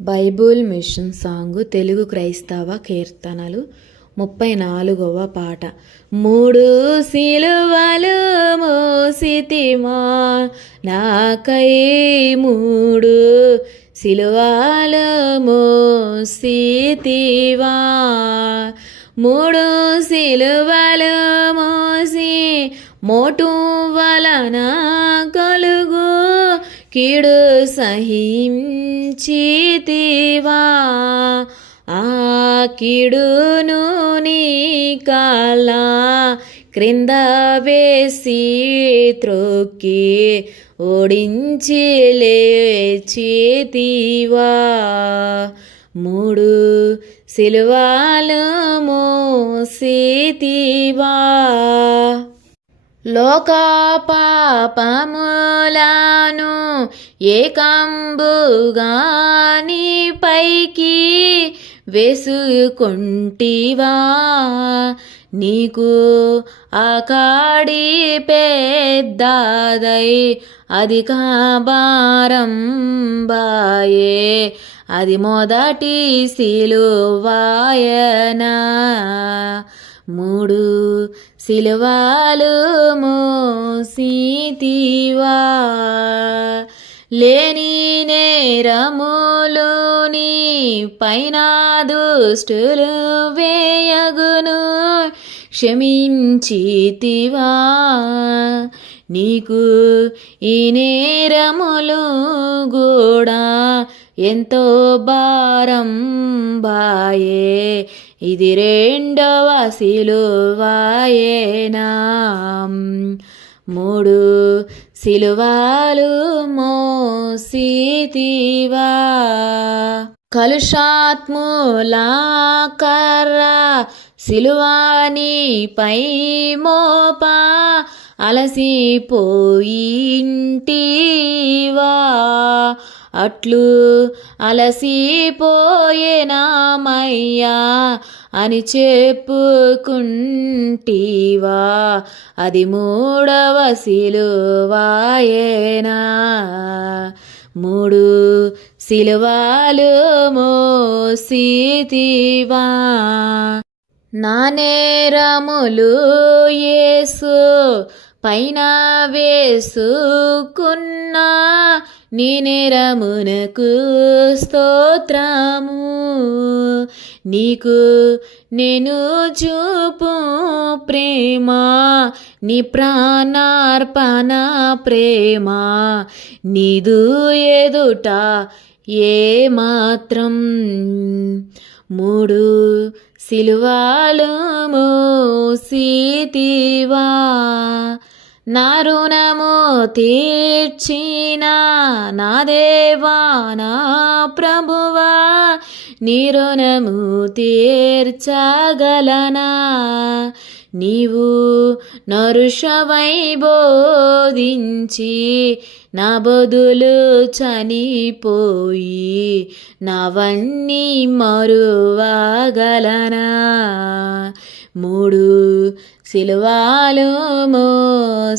Bible machine song Telugu క్రైస్తవ కీర్తనలు ముప్పై నాలుగవ పాట. మూడు సిలువలు మోసితిమా నాకై మూడు సిలువలు మోసితివా. మూడు సిలువలు మోసి మోటు వలనా కీడు సహించితివా? ఆ కీడును నీ కాల క్రింద వేసి త్రొక్కి ఓడించి లేచితివా? మూడు సిలువాలు మోసితివా? లోక పాపములను ఏకంబుగా నీ పైకి వేసుకుంటివా? నీకు అకాడి పెద్దదై అధిక భారం బాయే. అది మొదటి సిలువాయనా. మూడు సిలువాలు మోసీతివా లేని నేరములుని పైన దుష్టులు వేయగును. క్షమించితివా నీకు ఈ నేరములు కూడా ఎంతో భారం బాయే. ఇది రెండవ సిలువాయేనా మూడు సిలువాలు మోసితివా? కలుషాత్ములా కర్ర సిలువాని పై మోపా అలసిపోయింటివా? అట్లు అలసిపోయేనామయ్యా అని చెప్పుకుంటీవా? అది మూడవ సిలువాయేనా? మూడు సిలువాలు మోసీతివా? నా నేరములు యేసు పైన వేసుకున్నా నినేరమునకు స్తోత్రము. నీకు నేను చూపు ప్రేమ నీ ప్రాణార్పణ ప్రేమ. నీదు ఎదుట ఏ మాత్రం మూడు సిలువాలు మోసీతివా నా రుణము తీర్చిన నా దేవా నా ప్రభువా నీ రుణము తీర్చగలనా? నీవు నరుషవై బోధించి నా బదులు చనిపోయి నవన్నీ మరువగలనా? మూడు సిలువాలు మోసేతివా?